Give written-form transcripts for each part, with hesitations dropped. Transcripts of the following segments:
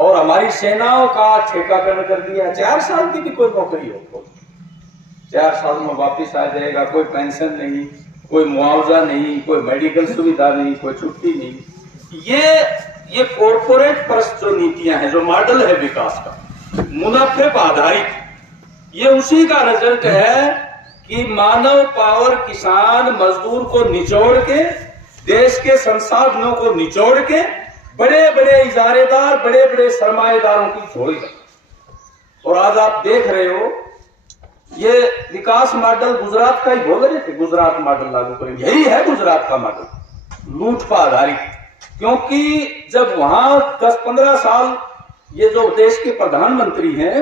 और हमारी सेनाओं का ठेकाकरण कर दिया। 4 साल की भी कोई नौकरी हो, 4 साल में वापिस आ जाएगा, कोई पेंशन नहीं, कोई मुआवजा नहीं, कोई मेडिकल सुविधा नहीं, कोई छुट्टी नहीं। ये कॉर्पोरेट परस्त जो नीतियां हैं, जो मॉडल है विकास का, मुनाफे पर आधारित, ये उसी का रिजल्ट है कि मानव पावर, किसान मजदूर को निचोड़ के, देश के संसाधनों को निचोड़ के बड़े बड़े इजारेदार, बड़े बड़े सरमाएदारों की झोली। और आज आप देख रहे हो, ये विकास मॉडल गुजरात का ही बोल रहे थे, गुजरात मॉडल लागू करेंगे। यही है गुजरात का मॉडल, लूट पर आधारित। क्योंकि जब वहां 10-15 साल ये जो देश के प्रधानमंत्री हैं,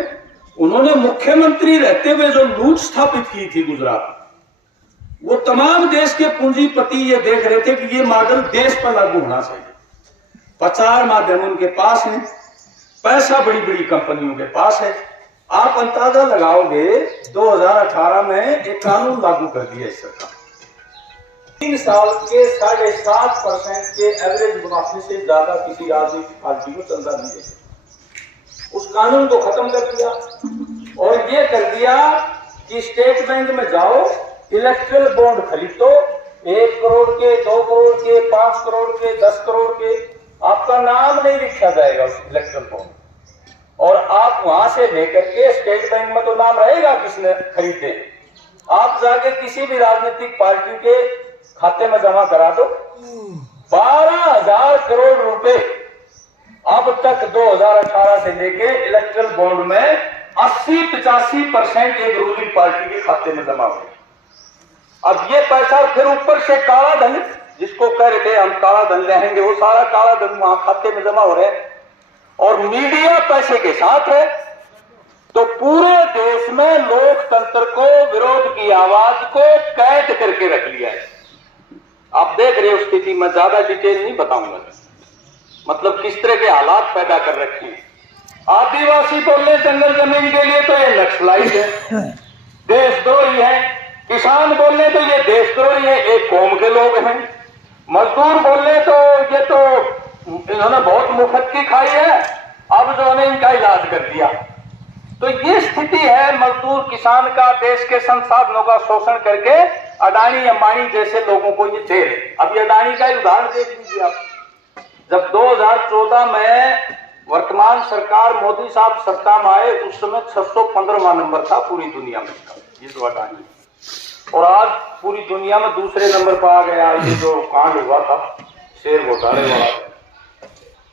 उन्होंने मुख्यमंत्री रहते हुए जो लूट स्थापित की थी गुजरात में, वो तमाम देश के पूंजीपति ये देख रहे थे कि ये मॉडल देश पर लागू होना चाहिए। प्रचार माध्यम उनके पास है, पैसा बड़ी बड़ी कंपनियों के पास है। आप अंदाजा लगाओगे, 2018 में एक कानून लागू कर दिया इस सरकार, 3 साल के 7.5% के एवरेज मुनाफे से ज्यादा किसी राजनीतिक पार्टी को चंदा नहीं देते। उस कानून को खत्म कर दिया और ये कर दिया कि स्टेट बैंक में जाओ, इलेक्ट्रल बॉन्ड खरीदो, 1 करोड़ के, 2 करोड़ के, 5 करोड़ के, 10 करोड़ के, आपका नाम नहीं लिखा जाएगा उस इलेक्ट्रल बॉन्ड। और आप वहां से लेकर के स्टेट बैंक में तो नाम रहेगा किसने खरीदे, आप जाके किसी भी राजनीतिक पार्टी के खाते में जमा करा दो। 12,000 करोड़ रुपए अब तक 2018 से लेके इलेक्ट्रल बॉन्ड में 80-85% एक रूलिंग पार्टी के खाते में जमा हुए। अब ये पैसा फिर ऊपर से काला धन, जिसको कह रहे थे हम काला धन लेंगे, वो सारा काला धन वहां खाते में जमा हो रहे हैं और मीडिया पैसे के साथ है। तो पूरे देश में लोकतंत्र को, विरोध की आवाज को कैद करके रख लिया है। आप देख रहे हो स्थिति में, ज्यादा डिटेल नहीं बताऊंगा, मतलब किस तरह के हालात पैदा कर रखे हैं। आदिवासी बोले जंगल जमीन के लिए तो ये नक्सलाइट है, देशद्रोही है। किसान बोले तो ये देशद्रोही है, एक कौम के लोग हैं। मजदूर बोले तो ये तो इन्होंने बहुत मुफ्त की खाई है, अब जो ने इनका इलाज कर दिया। तो ये स्थिति है मजदूर किसान का, देश के संसाधनों का शोषण करके अडानी अंबानी जैसे लोगों को ये दे रहे। अब ये अडानी का उदाहरण देख लीजिए आप। जब 2014 में वर्तमान सरकार मोदी साहब सत्ता में आए, उस समय 615वां नंबर था पूरी दुनिया में ये जो अडानी, और आज पूरी दुनिया में दूसरे नंबर पर आ गया। ये जो कांड हुआ था शेयर घोटाले वाला,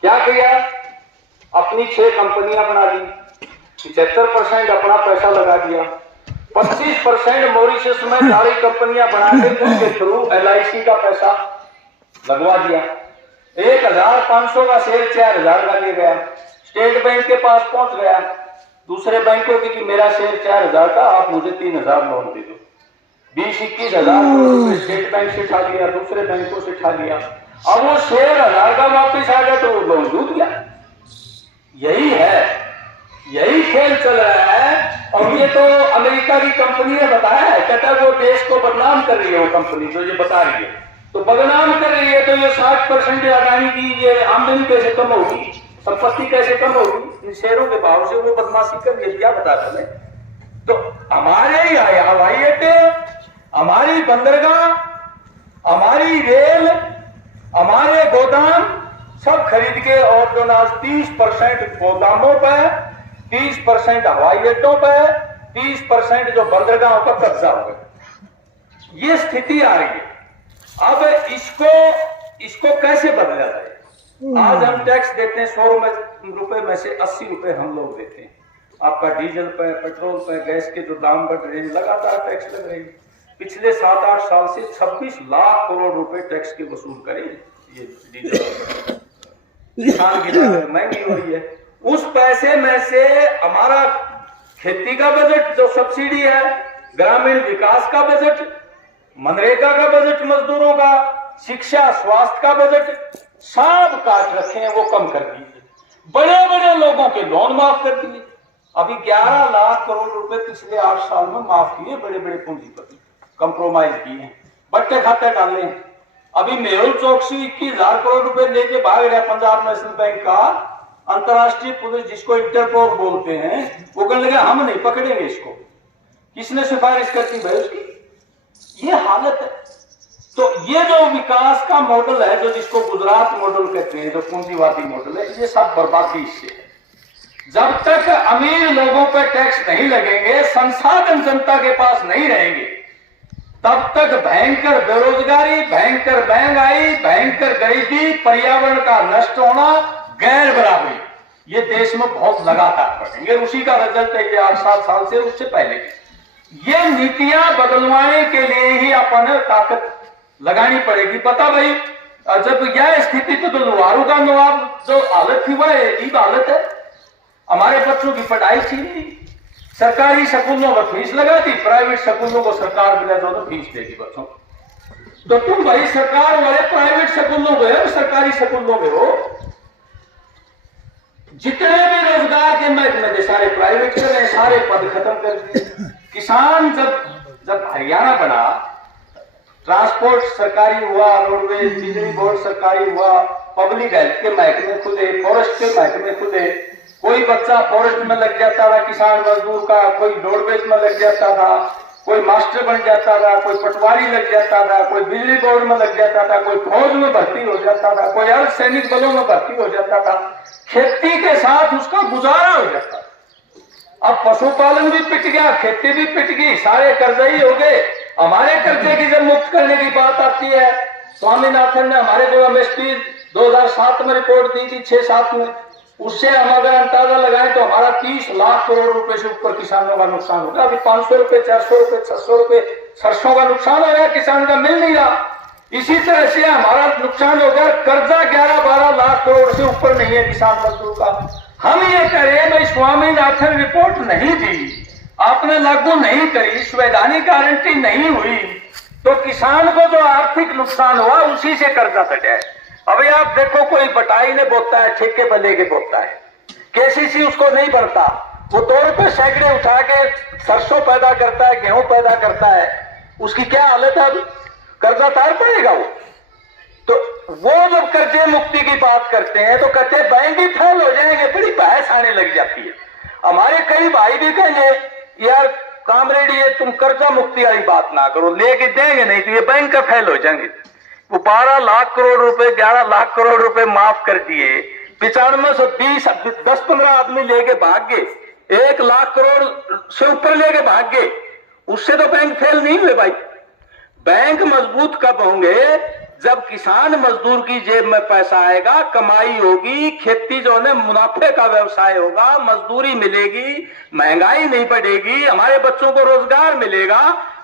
क्या किया, अपनी 6 कंपनियां बना ली, 75% अपना पैसा लगा दिया, 25% मॉरिशस में 4 कंपनियां बना के उनके थ्रू LIC का पैसा लगवा दिया। 1,500 का शेयर 4,000 का ले गया, स्टेट बैंक के पास पहुंच गया, दूसरे बैंकों की कि मेरा शेयर 4,000 का, आप मुझे 3,000 लोन दे दो। 20-21 हजार रुपए स्टेट बैंक से उठा लिया, दूसरे बैंकों से उठा लिया। अब वो शेयर 1,000 का वापिस आ गया तो वो लोन डूब गया। यही है, यही खेल चल रहा है। और ये तो अमेरिका की कंपनी ने बताया है, कहता है वो देश को बदनाम कर रही है, वो कंपनी जो ये बता रही है, तो बदनाम कर रही है तो ये 60% अडानी की ये आमदनी कैसे कम होगी, संपत्ति कैसे कम होगी, इन शेयरों के भाव से वो बदमाशी कर रही है, क्या बता रहे हैं। तो हमारे हवाई अड्डे, हमारी बंदरगाह, हमारी रेल, हमारे गोदाम सब खरीद के, और जो ना 30% गोदामों पर, 30% हवाई अड्डों पर, 30% जो बंदरगाहों पर कब्जा हो गया। ये स्थिति आ रही है। अब इसको कैसे बदला जाए। आज हम टैक्स देते हैं 100 रुपए में से 80 रुपए हम लोग देते हैं। आपका डीजल पे, पेट्रोल पे, गैस के जो दाम बढ़ रहे हैं, लगातार टैक्स लग रहे हैं। पिछले 7-8 साल से 26 लाख करोड़ रुपए टैक्स के वसूल करें। ये डीजल किसान की महंगी हो रही है। उस पैसे में से हमारा खेती का बजट जो सब्सिडी है, ग्रामीण विकास का बजट, मनरेगा का बजट, मजदूरों का, शिक्षा स्वास्थ्य का बजट, सब काट रखे हैं, वो कम कर दिए। बड़े बड़े लोगों के लोन माफ कर दिए। अभी 11 लाख करोड़ रुपए पिछले 8 साल में माफ किए बड़े बड़े पूंजीपति, कंप्रोमाइज किए हैं, बट्टे खाते डाले हैं। अभी मेहुल चौकसी 21,000 करोड़ रुपए लेके भाग रहा पंजाब नेशनल बैंक का, अंतर्राष्ट्रीय पुलिस जिसको इंटरपोल बोलते हैं, वो कहने लगे हम नहीं पकड़ेंगे इसको, किसने सिफारिश करती भाई उसकी? ये हालत है। तो ये जो विकास का मॉडल है, जो जिसको गुजरात मॉडल कहते हैं, जो पूंजीवादी मॉडल है, ये सब बर्बादी इससे है। जब तक अमीर लोगों पर टैक्स नहीं लगेंगे, संसाधन जनता के पास नहीं रहेंगे, तब तक भयंकर बेरोजगारी, भयंकर महंगाई, भयंकर गरीबी, पर्यावरण का नष्ट होना, गैर बराबरी, ये देश में बहुत लगातार बढ़ेंगे। उसी का रिजल्ट है ये 8-7 साल से, उससे पहले ये नीतियां बदलवाने के लिए ही अपन ताकत लगानी पड़ेगी। पता भाई, जब यह स्थिति तो लोहारू का नवाब जो हालत थी वह एक हालत है। हमारे बच्चों की पढ़ाई छीन ली, सरकारी स्कूलों में फीस लगा दी, प्राइवेट स्कूलों को सरकार बिना जो फीस देगी बच्चों। तो तुम भाई सरकार वाले प्राइवेट स्कूलों में हो, सरकारी स्कूलों में हो, जितने भी रोजगार के महकमे सारे प्राइवेट कर रहे, सारे पद खत्म कर दिए। किसान जब हरियाणा बना, ट्रांसपोर्ट सरकारी हुआ, रोडवेज, बिजली बोर्ड सरकारी हुआ, पब्लिक हेल्थ के महकमे खुले, फॉरेस्ट के महकमे खुले, कोई बच्चा फॉरेस्ट में लग जाता था किसान मजदूर का, कोई रोडवेज में लग जाता था, कोई मास्टर बन जाता था, कोई पटवारी लग जाता था, कोई बिजली बोर्ड में लग जाता था, कोई फौज में भर्ती हो जाता था, कोई अर्ध सैनिक बलों में भर्ती हो जाता था। खेती के साथ उसका गुजारा हो जाता। अब पशुपालन भी पिट गया, खेती भी पिट गई, सारे कर्जे ही हो गए। हमारे कर्जे की जब मुक्त करने की बात आती है, स्वामीनाथन ने हमारे जो एमएसपी 2007 में रिपोर्ट दी थी, 6-7 में, उससे हम अगर अंदाजा लगाएं तो हमारा 30 लाख करोड़ रुपए से ऊपर किसानों का नुकसान होगा। अभी 500 रुपए, 400 रुपए, 600 रुपए सरसों का नुकसान हो रहा है, किसान का मिल नहीं रहा। इसी तरह से हमारा नुकसान हो गया, कर्जा 11-12 लाख करोड़ से ऊपर नहीं है किसान मजदूर का। हम ये करें भाई, स्वामीनाथन रिपोर्ट नहीं दी, आपने लागू नहीं करी, संवैधानिक गारंटी नहीं हुई, तो किसान को जो आर्थिक नुकसान हुआ उसी से कर्जा चढ़ा है। अभी आप देखो, कोई बटाई ने बोता है, ठेके पर लेके बोता है, केसीसी उसको नहीं भरता, वो 2 रुपए सैकड़े उठा के सरसों पैदा करता है, गेहूं पैदा करता है, उसकी क्या हालत है? अब कर्जा तार पड़ेगा वो। तो वो जब कर्जे मुक्ति की बात करते हैं तो कहते हैं बैंक ही फेल हो जाएंगे, बड़ी बहस आने लग जाती है। हमारे कई भाई भी कहेंगे यार कामरेड, ये तुम कर्जा मुक्ति वाली बात ना करो, लेके देंगे नहीं तो ये बैंक का फेल हो जाएंगे। वो 12 लाख करोड़ रुपए, 11 लाख करोड़ रुपए माफ कर दिए, 9520 10-15 आदमी लेके भाग गए, 1 लाख करोड़ से ऊपर लेके भाग गए, उससे तो बैंक फेल नहीं हुए भाई। बैंक मजबूत कब होंगे? जब किसान मजदूर की जेब में पैसा आएगा, कमाई होगी, खेती जो है मुनाफे का व्यवसाय होगा, मजदूरी मिलेगी, महंगाई नहीं बढ़ेगी, हमारे बच्चों को रोजगार मिलेगा,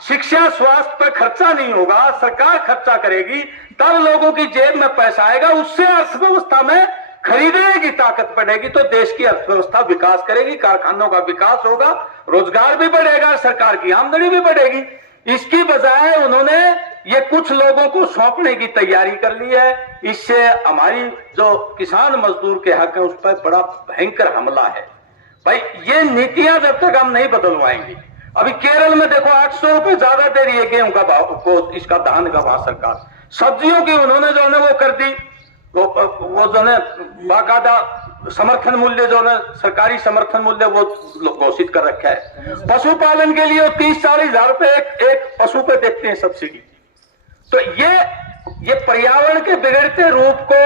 शिक्षा स्वास्थ्य पर खर्चा नहीं होगा, सरकार खर्चा करेगी, तब लोगों की जेब में पैसा आएगा, उससे अर्थव्यवस्था में खरीदने की ताकत बढ़ेगी, तो देश की अर्थव्यवस्था विकास करेगी, कारखानों का विकास होगा, रोजगार भी बढ़ेगा, सरकार की आमदनी भी बढ़ेगी। इसकी बजाय उन्होंने ये कुछ लोगों को सौंपने की तैयारी कर ली है। इससे हमारी जो किसान मजदूर के हक है उस पर बड़ा भयंकर हमला है भाई। ये नीतियां जब तक हम नहीं बदलवाएंगे, अभी केरल में देखो 800 रुपए ज्यादा दे रही है गेहूं का भाव को, इसका धान का भाव सरकार। सब्जियों की उन्होंने जो है वो कर दी, वो जो है बाकायदा समर्थन मूल्य जो है सरकारी समर्थन मूल्य वो घोषित कर रखा है। पशुपालन के लिए 30-40 हजार रुपए एक पशु पे देते हैं सब्सिडी। तो ये पर्यावरण के बिगड़ते रूप को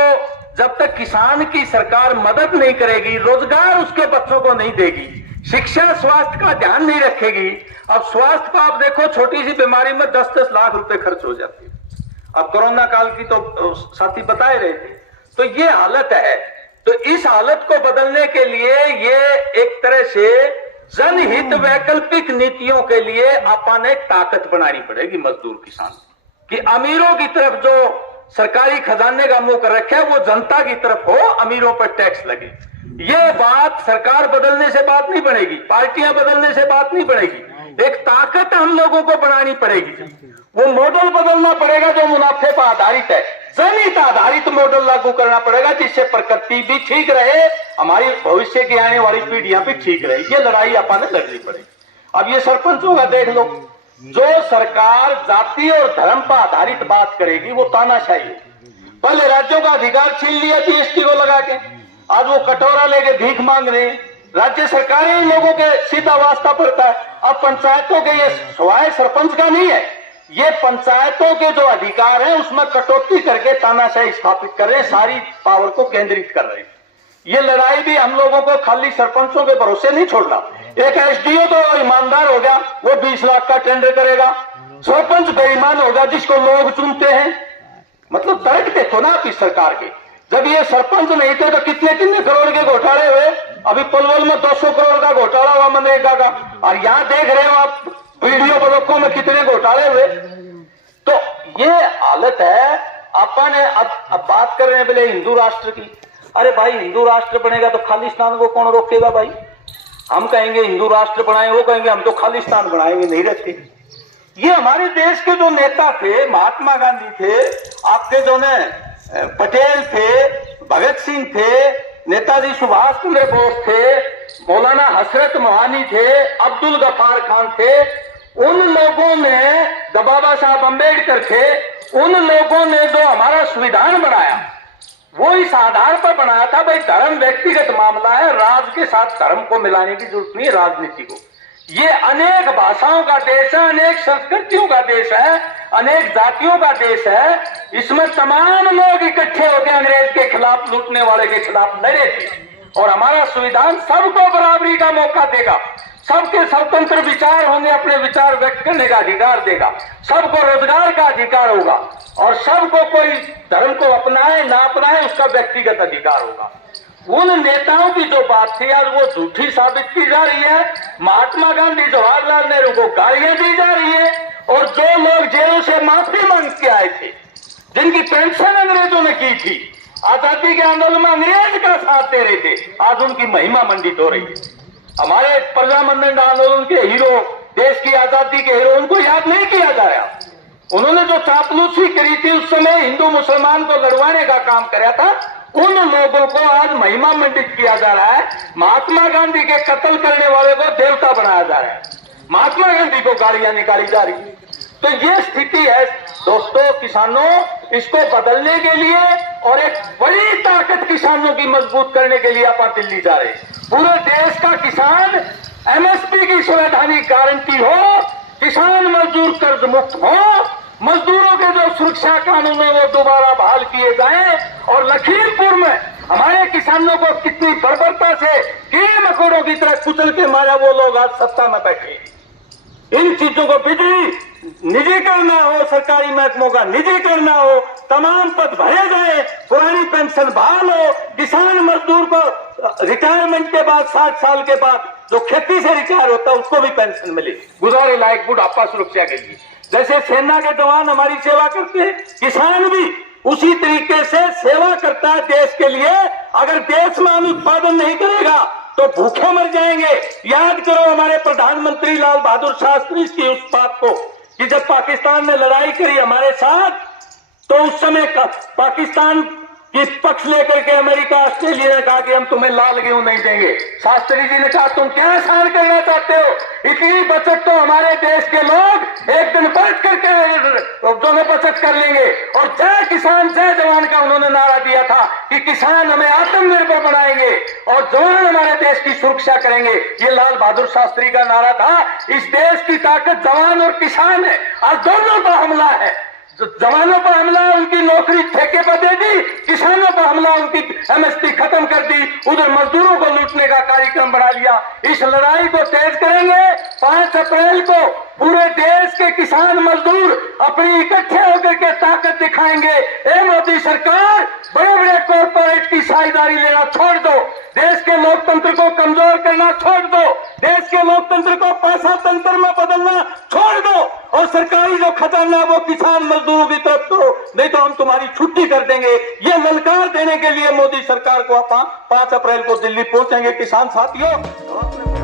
जब तक किसान की सरकार मदद नहीं करेगी, रोजगार उसके बच्चों को नहीं देगी, शिक्षा स्वास्थ्य का ध्यान नहीं रखेगी। अब स्वास्थ्य को आप देखो, छोटी सी बीमारी में 10-10 लाख रुपए खर्च हो जाती है। अब कोरोना काल की तो साथी बता ही रहे थे। तो ये हालत है। तो इस हालत को बदलने के लिए ये एक तरह से जनहित वैकल्पिक नीतियों के लिए अपन एक ताकत बनानी पड़ेगी मजदूर किसान कि अमीरों की तरफ जो सरकारी खजाने का मुंह कर रखा है वो जनता की तरफ हो, अमीरों पर टैक्स लगे। ये बात सरकार बदलने से बात नहीं बनेगी, पार्टियां बदलने से बात नहीं बनेगी, एक ताकत हम लोगों को बनानी पड़ेगी। वो मॉडल बदलना पड़ेगा जो मुनाफे पर आधारित है, जनहित आधारित मॉडल लागू करना पड़ेगा जिससे प्रकृति भी ठीक रहे, हमारी भविष्य की आने वाली पीढ़ियां भी ठीक रहे। ये लड़ाई अपन ने लड़नी पड़ेगी। अब ये सरपंचों का देख लो, जो सरकार जाति और धर्म पर आधारित बात करेगी वो तानाशाही है। पहले राज्यों का अधिकार छीन लिया जीएसटी को लगा के, आज वो कटोरा लेके भीख मांग रहे हैं। राज्य सरकारें इन लोगों के सीधा वास्ता पड़ता है। अब पंचायतों के ये सवाए सरपंच का नहीं है, ये पंचायतों के जो अधिकार हैं उसमें कटौती करके तानाशाही स्थापित कर रहे हैं, सारी पावर को केंद्रित कर रहे हैं। ये लड़ाई भी हम लोगों को खाली सरपंचों के भरोसे नहीं छोड़ना। एक एसडीओ तो ईमानदार हो गया, वो 20 लाख का टेंडर करेगा। सरपंच बेईमान होगा जिसको लोग चुनते हैं। मतलब तर्क देखो ना आप इस सरकार के। जब ये सरपंच नहीं थे तो कितने कितने करोड़ के घोटाले हुए। अभी पलवल में 200 करोड़ का घोटाला हुआ मनरेगा का, और यहाँ देख रहे हो आप वीडियो ब्लॉकों में कितने घोटाले हुए। तो ये हालत है। अपन अब बात कर रहे हैं बोले हिंदू राष्ट्र की। अरे भाई, हिंदू राष्ट्र बनेगा तो खालिस्तान को कौन रोकेगा भाई? हम कहेंगे हिंदू राष्ट्र बनाए, वो कहेंगे हम तो खालिस्तान बनाएंगे, नहीं रखते। ये हमारे देश के जो नेता थे, महात्मा गांधी थे, आपके जो ने पटेल थे, भगत सिंह थे, नेताजी सुभाष चंद्र बोस थे, मौलाना हसरत मोहानी थे, अब्दुल गफार खान थे, उन लोगों ने, बाबा साहब अम्बेडकर थे, उन लोगों ने जो हमारा संविधान बनाया वो इस आधार पर बनाया था भाई धर्म व्यक्तिगत मामला है, राज के साथ धर्म को मिलाने की जरूरत नहीं है राजनीति को। ये अनेक भाषाओं का देश है, अनेक संस्कृतियों का देश है, अनेक जातियों का देश है। इसमें तमाम लोग इकट्ठे होकर अंग्रेज के खिलाफ, लूटने वाले के खिलाफ लड़े थे। और हमारा संविधान सबको बराबरी का मौका देगा, सबके स्वतंत्र विचार होंगे, अपने विचार व्यक्त करने का अधिकार देगा, सबको रोजगार का अधिकार होगा, और सबको कोई धर्म को अपनाए ना अपनाए उसका व्यक्तिगत अधिकार होगा। उन नेताओं की जो बात थी आज वो झूठी साबित की जा रही है। महात्मा गांधी, जवाहरलाल नेहरू को गालियां दी जा रही है, और जो लोग जेलों से माफी मांग के आए थे, जिनकी पेंशन अंग्रेजों ने की थी, आजादी के आंदोलन में अंग्रेज का साथ दे रहे थे, आज उनकी महिमा मंडित हो रही है। हमारे प्रजामंडल आंदोलन के हीरो, देश की आजादी के हीरो, उनको याद नहीं किया जा रहा। उन्होंने जो चापलूसी करी थी उस समय हिंदू मुसलमान को लड़वाने का काम कराया था, उन लोगों को आज महिमा मंडित किया जा रहा है। महात्मा गांधी के कत्ल करने वाले को देवता बनाया जा रहा है, महात्मा गांधी को गालियां निकाली जा रही है। तो ये स्थिति है दोस्तों। किसानों, इसको बदलने के लिए और एक बड़ी ताकत किसानों की मजबूत करने के लिए आप दिल्ली जा रहे हैं। पूरे देश का किसान एमएसपी की संवैधानिक गारंटी हो, किसान मजदूर कर्ज मुक्त हो, मजदूरों के जो सुरक्षा कानून है वो दोबारा बहाल किए जाएं, और लखीमपुर में हमारे किसानों को कितनी बर्बरता से कीड़े मकोड़ों की तरह कुचल के मारा वो लोग आज सत्ता में बैठे। इन चीजों को बिजली निजीकरण हो, सरकारी महकमों का निजीकरण हो, तमाम पद भरे जाए, पुरानी पेंशन बहाल हो, किसान मजदूर को रिटायरमेंट के बाद 60 साल के बाद जो खेती से रिटायर होता है उसको भी पेंशन मिले, गुजारे लायक बुढ़ापा सुरक्षा के लिए। जैसे सेना के जवान हमारी सेवा करते हैं, किसान भी उसी तरीके से सेवा करता है देश के लिए। अगर देश में अन्न उत्पादन नहीं करेगा तो भूखे मर जाएंगे। याद करो हमारे प्रधानमंत्री लाल बहादुर शास्त्री की उस बात को कि जब पाकिस्तान ने लड़ाई करी हमारे साथ, तो उस समय पाकिस्तान की पक्ष लेकर के अमेरिका, ऑस्ट्रेलिया ने कहा कि हम तुम्हें लाल गेहूं नहीं देंगे। शास्त्री जी ने कहा तुम क्या सहन करना चाहते हो, इतनी बचत तो हमारे देश के लोग एक दिन बैठ करके दोनों बचत कर लेंगे। और जय किसान जय जवान का उन्होंने नारा दिया था कि किसान हमें आत्मनिर्भर बनाएंगे और जवान हमारे देश की सुरक्षा करेंगे। ये लाल बहादुर शास्त्री का नारा था। इस देश की ताकत जवान और किसान है। आज दोनों पर हमला है। जवानों पर हमला, उनकी नौकरी ठेके पर दे दी, किसानों पर हमला, उनकी एमएसपी खत्म कर दी, उधर मजदूरों को लूटने का कार्यक्रम बना लिया। इस लड़ाई को तेज करेंगे। 5 अप्रैल को पूरे देश के किसान मजदूर अपनी इकट्ठे होकर के ताकत दिखाएंगे। ए मोदी सरकार, बड़े बड़े कॉर्पोरेट की साझेदारी लेना छोड़ दो, देश के लोकतंत्र को कमजोर करना छोड़ दो, देश के लोकतंत्र को पैसा तंत्र में बदलना छोड़ दो, और सरकारी जो खजाना वो किसान मजदूरों की तरफ करो, नहीं तो हम तुम्हारी छुट्टी कर देंगे। ये ललकार देने के लिए मोदी सरकार को 5 अप्रैल को दिल्ली पहुंचेंगे किसान साथियों।